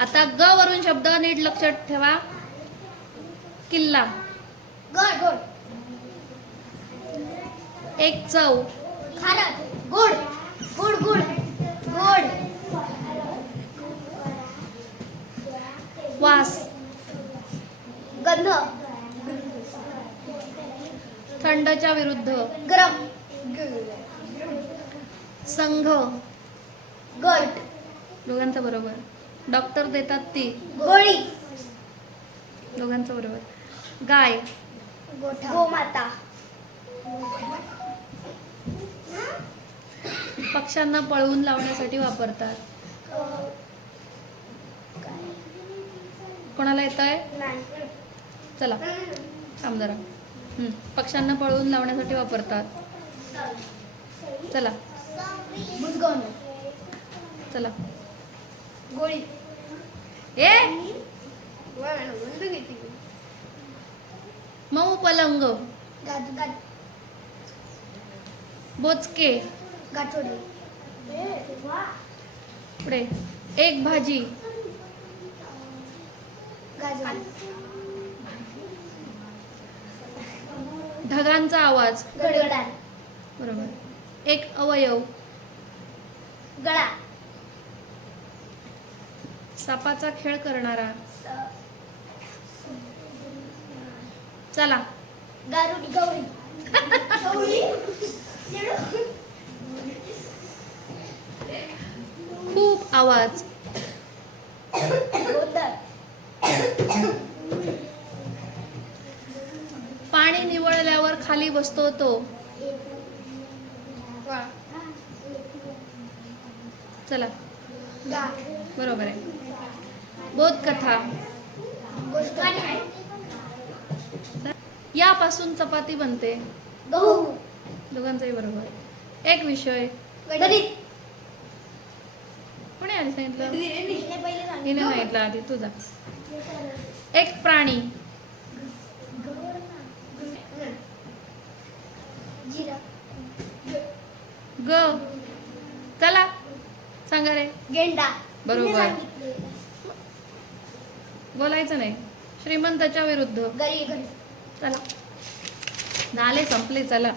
आता ग वरून शब्द नीट लक्षात ठेवा. किल्ला. गड. गोड. एक चव. खारट. गोड. गोड. गोड. गोड. वास. गंध. थंडच्या विरुद्ध. गरम. संघ. गट. दोघांचं बरोबर. डॉक्टर देतात ती. गोळी. दोघांचं बरोबर. गाय. गोठा. गोमाता. पक्ष्यांना पळवून लावण्यासाठी वापरतात. कोणाला येत आहे? नाही. चला थांब जरा. पक्ष्यांना पळवून लावण्यासाठी वापरतात. चला बुजगावणं. चला. गोळी. ए मऊ पलंग. गाठ. बोचके. गाठोडे. पुढे. एक भाजी. गाजर. ढगांचा आवाज. गडगडाट. बरोबर. एक अवयव. गळा. सापाचा खेळ करणारा. चला. गारुडी. गौरी. गौरी. खूप आवाज. गोंधळ. पाणी निवळल्यावर खाली बसतो तो. चला गा. बरोबर आहे. बोधकथा. यापासून चपाती बनते. गहू. दोघांचंही बरोबर. एक विषय. गणित. कोणी आधी सांगितलं? पहिले हिने सांगितलं आधी. तुझा. एक प्राणी. जिरा. ग. चला सांगा रे. गेंडा. बरोबर. बोलायचं नाही. श्रीमंताच्या विरुद्ध. गरीब. चला झाले संपले. चला.